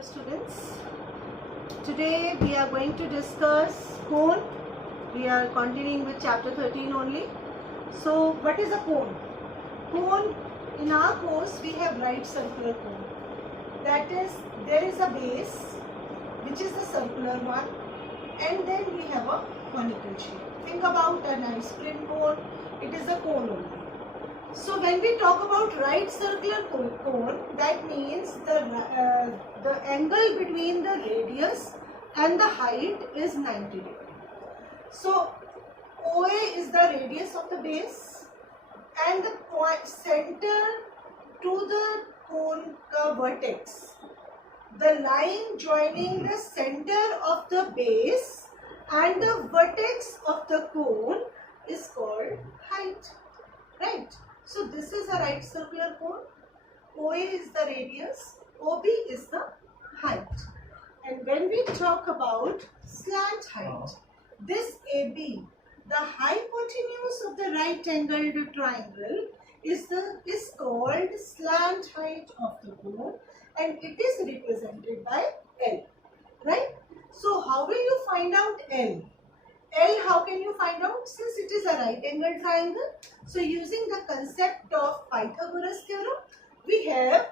dear students. Today we are going to discuss cone. We are continuing with chapter 13 only. So what is a cone? Cone, in our course we have right circular cone. That is, there is a base which is the circular one, and then we have a conical shape. Think about an ice cream cone. It is a cone only. So when we talk about right circular cone, that means the angle between the radius and the height is 90 degrees. So OA is the radius of the base, and the point center to the cone vertex. The line joining the center of the base and the vertex of the cone is called height, right? So this is a right circular cone. OA is the radius, OB is the height. And when we talk about slant height, this AB, the hypotenuse of the right angled triangle, is called slant height of the cone, and it is represented by L, right? So how will you find out L? L, how can you find out? Since it is a right angled triangle, so using the concept of Pythagoras theorem, we have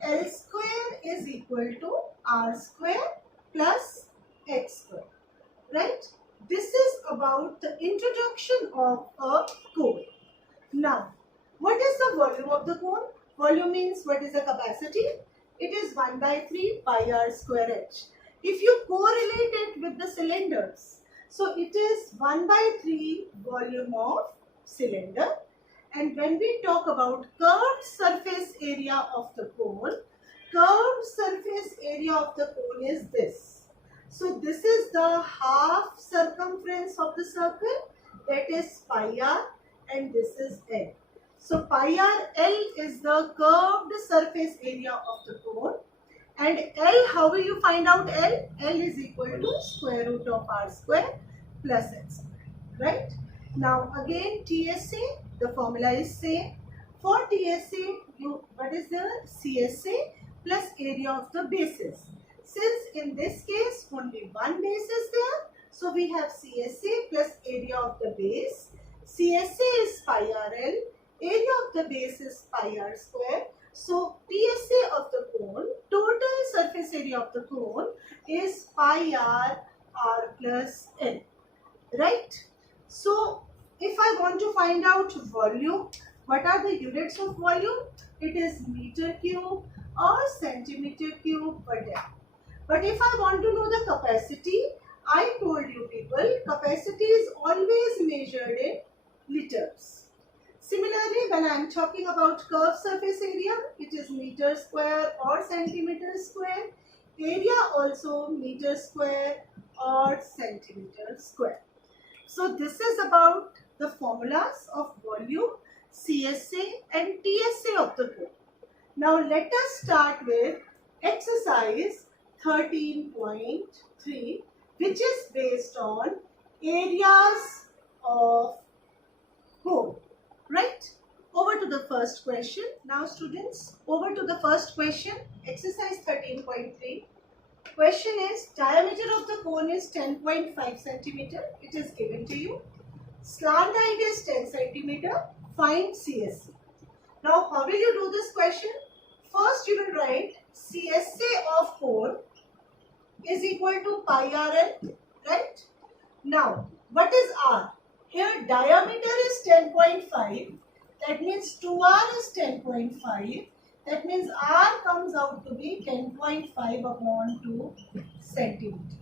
L square is equal to R square plus X square, right? This is about the introduction of a cone. Now, what is the volume of the cone? Volume means what is the capacity? It is 1 by 3 pi r square h. If you correlate it with the cylinders, so it is 1 by 3 volume of cylinder. And when we talk about curved surface area of the cone, curved surface area of the cone is this. So this is the half circumference of the circle, that is pi r, and this is L. So pi r L is the curved surface area of the cone. And L, how will you find out L? L is equal to square root of R square plus X square, right? Now again TSA, the formula is same. For TSA, what is the CSA plus area of the bases. Since in this case only one base is there, so we have CSA plus area of the base. CSA is pi RL, area of the base is pi r square. So TSA of the cone, total surface area of the cone, is pi r plus L, right? So if I want to find out volume, what are the units of volume? It is meter cube or centimeter cube per day. But if I want to know the capacity, I told you people, capacity is always measured in liters. Similarly, when I am talking about curved surface area, it is meter square or centimeter square. Area also meter square or centimeter square. So this is about the formulas of volume, CSA and TSA of the cone. Now let us start with exercise 13.3, which is based on areas of cone. Right? Over to the first question. Now students, over to the first question, exercise 13.3. Question is, diameter of the cone is 10.5 centimeter. It is given to you. Slant height is 10 centimeter. Find CSA. Now how will you do this question? First you will write CSA of cone is equal to pi RL, right? Now what is R? Here diameter is 10.5, that means 2r is 10.5, that means r comes out to be 10.5 upon 2 centimeter.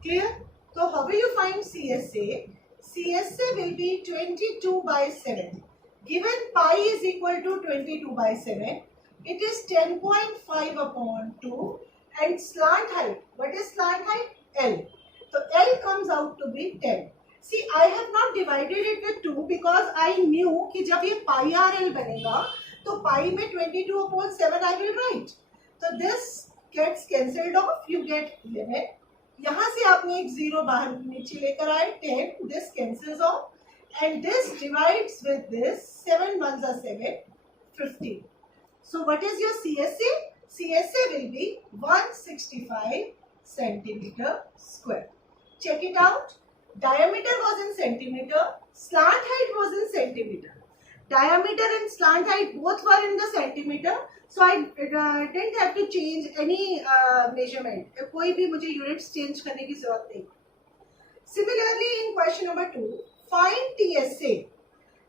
Clear? So how will you find CSA? CSA will be 22 by 7. Given pi is equal to 22 by 7, it is 10.5 upon 2, and slant height, what is slant height? L. So L comes out to be 10. See, I have not divided it with 2 because I knew कि जब ये pi RL बनेगा तो pi में 22 upon 7 I will write. So this gets cancelled off. You get 11. यहाँ से आपने एक 0 बाहर नीचे लेकर आए 10. This cancels off, and this divides with this. 7 ones are 7, 15. So what is your CSA? CSA will be 1 165 centimeter square. Check it out. Diameter was in centimeter, slant height was in centimeter. Diameter and slant height both were in the centimeter, so I didn't have to change any measurement. कोई भी मुझे units change करने की जरूरत नहीं. Similarly, in question number 2, find TSA.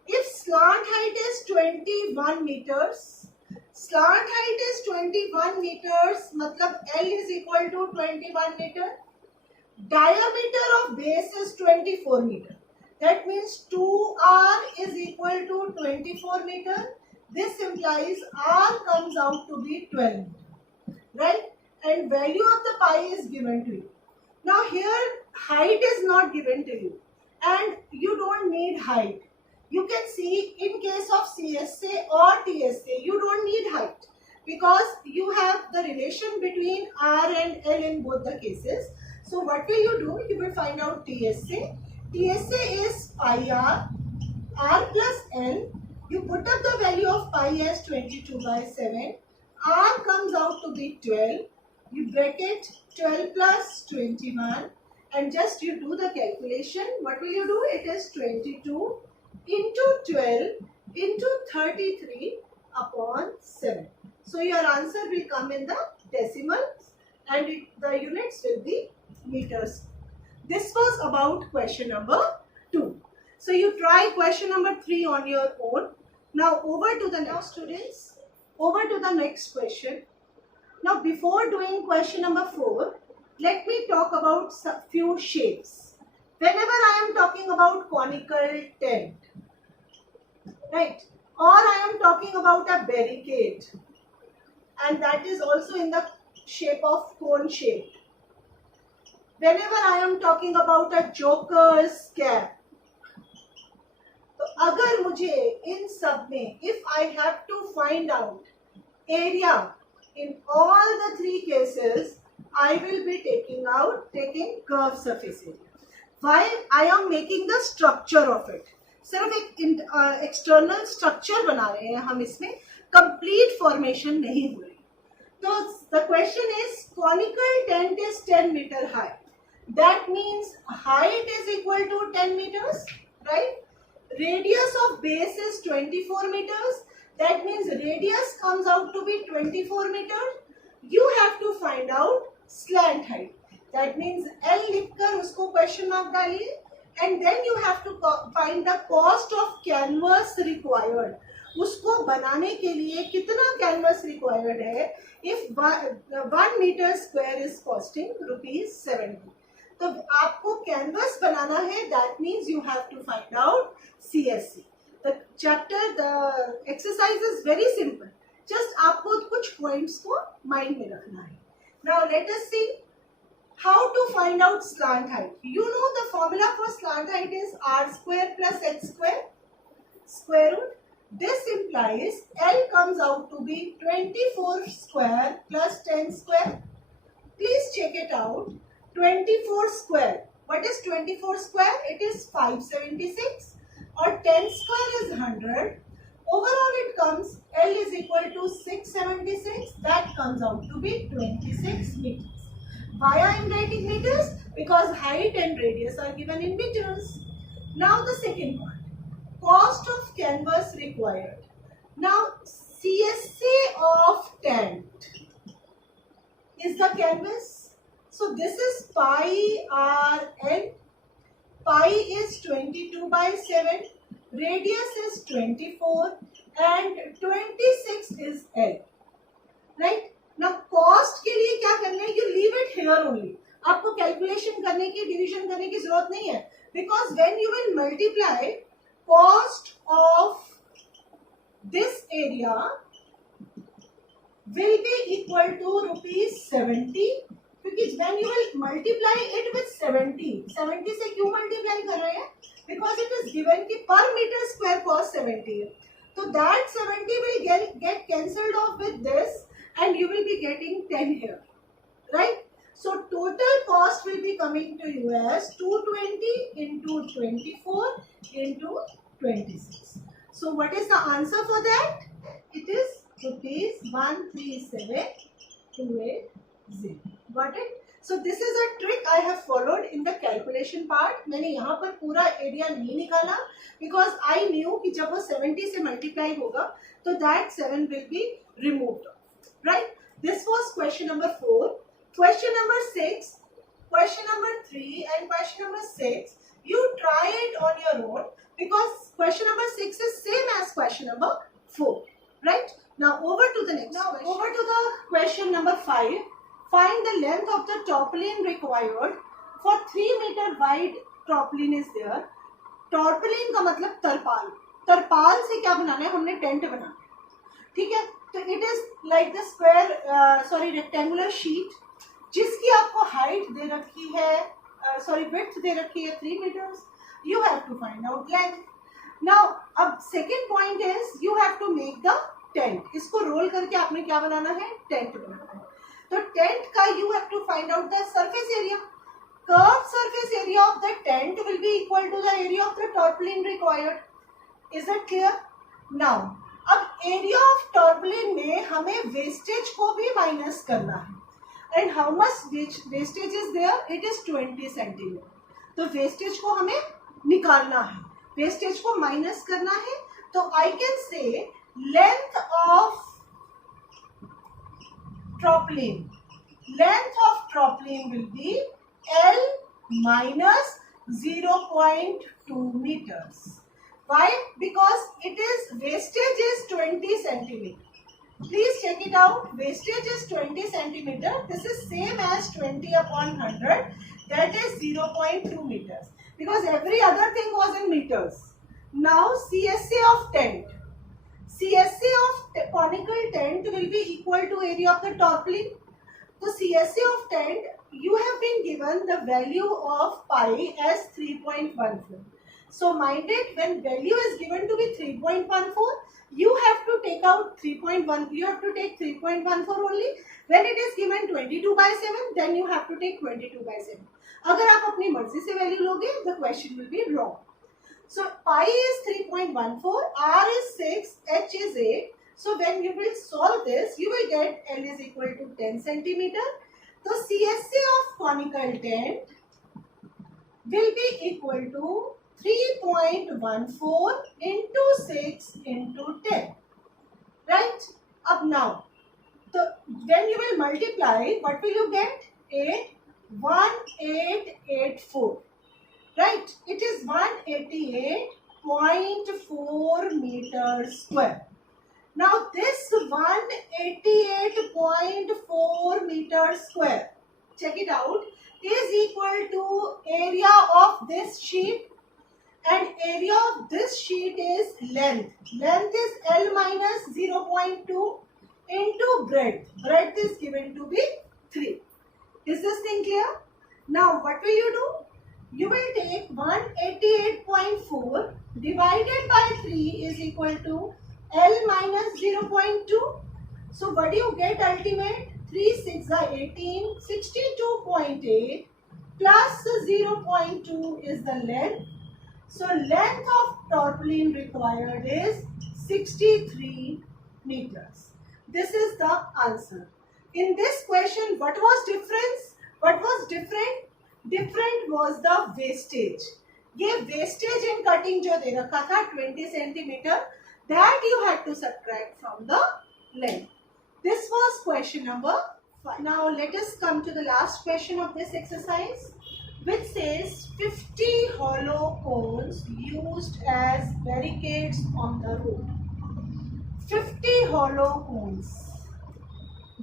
If slant height is 21 meters, slant height is 21 meters, मतलब L is equal to 21 meter. Diameter of base is 24 meter. That means 2R is equal to 24 meter. This implies R comes out to be 12 meter, right? And value of the pi is given to you. Now here height is not given to you, and you don't need height. You can see in case of CSA or TSA, you don't need height because you have the relation between R and L in both the cases. So what will you do? You will find out TSA. TSA is pi R, R plus L. You put up the value of pi as 22 by 7. R comes out to be 12. You bracket 12 plus 21 and just you do the calculation. What will you do? It is 22 into 12 into 33 upon 7. So your answer will come in the decimals and the units will be meters. This was about question number 2. So you try question number 3 on your own. Now over to the next students. Over to the next question. Now before doing question number 4, let me talk about some few shapes. Whenever I am talking about conical tent, right, or I am talking about a barricade, and that is also in the shape of cone shape. Whenever I am talking about a joker's cap, तो अगर मुझे इन सब में, if I have to find out area in all the 3 cases, I will be taking curved surface area. Why? I am making the structure of it. सिर्फ एक external structure बना रहे हैं हम, इसमें कंप्लीट फॉर्मेशन नहीं हो रही. तो the question is conical tent is 10 meter high. That means height is equal to 10 meters, right? Radius of base is 24 meters. That means radius comes out to be 24 meters. You have to find out slant height. That means L लिखकर उसको question mark डालिए. And then you have to find the cost of canvas required. उसको बनाने के लिए कितना canvas required है? If 1 meter square is costing ₹70. तो आपको कैनवस बनाना है. That means you have to find out CSC. The chapter, the exercise is very simple. Just आपको कुछ points को mind में रखना है. Now let us see how to find out slant height. You know the formula for slant height is R square plus X square, square root. This implies L comes out to be 24 square plus 10 square. Please check it out. 24 square. What is 24 square? It is 576. Or 10 square is 100. Overall it comes L is equal to 676. That comes out to be 26 meters. Why I am writing meters? Because height and radius are given in meters. Now the second one. Cost of canvas required. Now CSA of tent is the canvas. So this is pi RN. Pi is 22 by 7. Radius is 24 and 26 is L. Right? Now cost के लिए क्या करना है? You leave it here only. आपको calculation करने की, division करने की जरूरत नहीं है. Because when you will multiply cost of this area will be equal to ₹70. क्योंकि when you will multiply it with 70 से क्यों multiply कर रहे हैं? Because it is given कि per meter square cost 70 है. So that 70 will get cancelled off with this and you will be getting 10 here, right? So total cost will be coming to you as 220 into 24 into 26. So what is the answer for that? It is ₹137,280. Got it? So this is a trick I have followed in the calculation part. मैंने यहाँ पर पूरा area नहीं निकाला because I knew कि जब वो 70 से multiply होगा तो that 7 will be removed. Right? This was question number 4. Question number 6, question number 3 and question number 6. You try it on your own because question number 6 is same as question number 4. Right? Now over to the next. Now question. Over to the question number 5. Find the length of the tarpaulin required for 3 meter wide tarpaulin is there. Tarpaulin का मतलब तरपाल. तरपाल से क्या बनाना है? हमने tent बनाना है. ठीक है? तो it is like the square, rectangular sheet जिसकी आपको height दे रखी है, width दे रखी है 3 meters. You have to find out length. Now अब second point is you have to make the tent. इसको roll करके आपने क्या बनाना है? टेंट बनाना है. तो टेंट का you have to find out the surface area. Curved surface area of the tent will be equal to the area of the tarpaulin required. Is that clear? Now, अब area of tarpaulin में हमें wastage को भी minus करना है. And how much wastage is there? It is 20 centimeter. तो wastage को हमें निकालना है. Wastage को minus करना है. तो I can say length of tarpaulin. Length of tarpaulin will be L minus 0.2 meters. Why? Because it is wastage is 20 centimeter. Please check it out. Wastage is 20 centimeter. This is same as 20 upon 100. That is 0.2 meters. Because every other thing was in meters. Now CSA of tent. CSA of conical tent will be equal to area of the tarpaulin. So CSA of tent, you have been given the value of pi as 3.14. So mind it, when value is given to be 3.14, you have to take out 3.1. You have to take 3.14 only. When it is given 22/7, then you have to take 22/7. अगर आप अपनी मर्जी से value लोगे, the question will be wrong. So pi is 3.14, r is 6, h is 8. So when you will solve this, you will get L is equal to 10 centimeter. So CSA of conical tent will be equal to 3.14 into 6 into 10. Right? Up now. So when you will multiply, what will you get? 1884. Right? It is 188.4 meters square. Now this 188.4 meters square, check it out, is equal to area of this sheet, and area of this sheet is length. Length is L minus 0.2 into breadth. Breadth is given to be 3. Is this thing clear? Now what will you do? You will take 188.4 divided by 3 is equal to L minus 0.2. So what do you get ultimate? 3 6 are 18, 62.8 plus 0.2 is the length. So length of tarpaulin required is 63 meters. This is the answer. In this question, what was difference? What was different? Different was the wastage. ये wastage in cutting जो दे रखा था 20 centimeter, that you had to subtract from the length. This was question number 5. Now let us come to the last question of this exercise, which says 50 hollow cones used as barricades on the road. 50 hollow cones.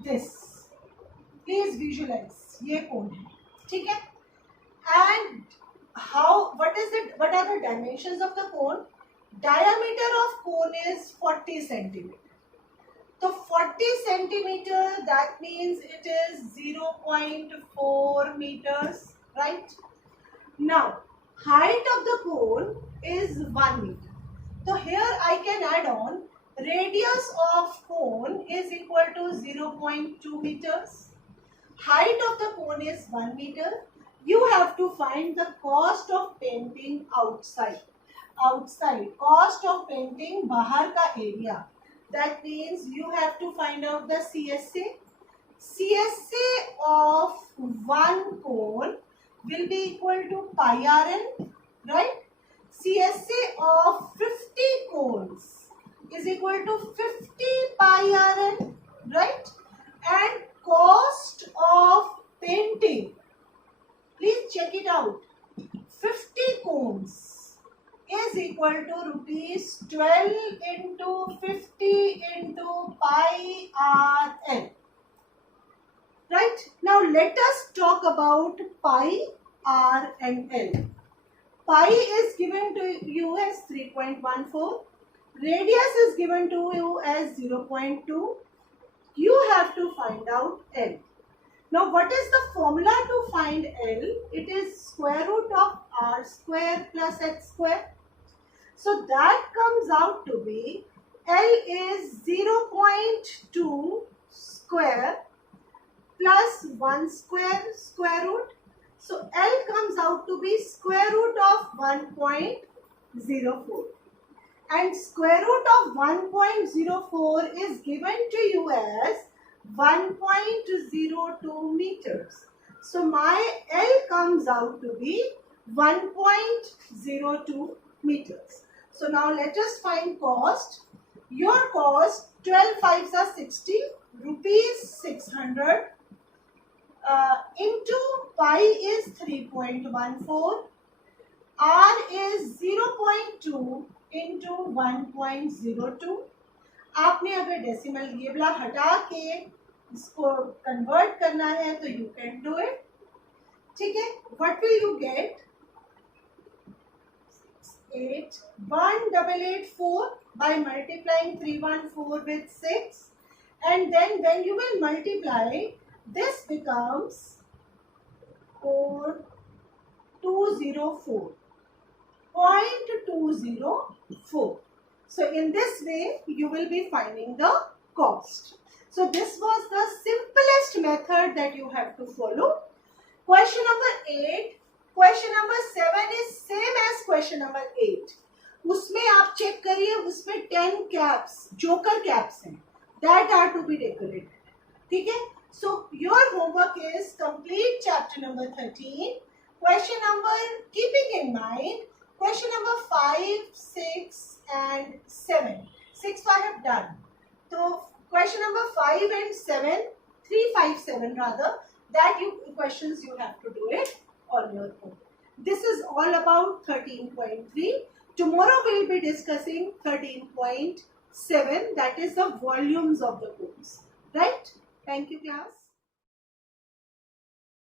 This. Please visualize. ये cone है. ठीक है? And what are the dimensions of the cone? Diameter of cone is 40 centimeter. So 40 centimeter, that means it is 0.4 meters, right? Now, height of the cone is 1 meter. So here I can add on, radius of cone is equal to 0.2 meters. Height of the cone is 1 meter. You have to find the cost of painting outside. Cost of painting bahar ka area. That means you have to find out the CSA. CSA of one cone will be equal to pi Rn, right? CSA of 50 cones is equal to 50 pi Rn, right? And cost of painting, please check it out, 50 cones is equal to rupees 12 into 50 into pi Rn. Right? Now let us talk about pi, R and L. Pi is given to you as 3.14. Radius is given to you as 0.2. You have to find out L. Now what is the formula to find L? It is square root of R square plus X square. So that comes out to be L is 0.2 square plus 1 square root. So L comes out to be square root of 1.04. And square root of 1.04 is given to you as 1.02 meters. So my L comes out to be 1.02 meters. So now let us find cost. Your cost, 12 5s are 60, rupees 600 into pi is 3.14, R is 0.2 into 1.02. आपने अगर decimal ये वाला हटा के इसको convert करना है तो यू कैन डू इट. ठीक है, what will you get? 1884 by multiplying 314 with 6, and then when you will multiply, this becomes 204.204. So in this way you will be finding the cost. So this was the simplest method that you have to follow. Question number 8. Question number 7 is same as question number 8. उसमें आप check करिए, उसमें 10 caps, joker caps हैं, that are to be decorated. ठीक है? So your homework is complete chapter number 13. Question number, keeping in mind, question number 5, 6 and 7. 6 I have done. So question number 5 and 7, 3, 5, 7 rather, that questions you have to do it on your own. This is all about 13.3. Tomorrow we will be discussing 13.7, that is the volumes of the cones. Right? Thank you, class.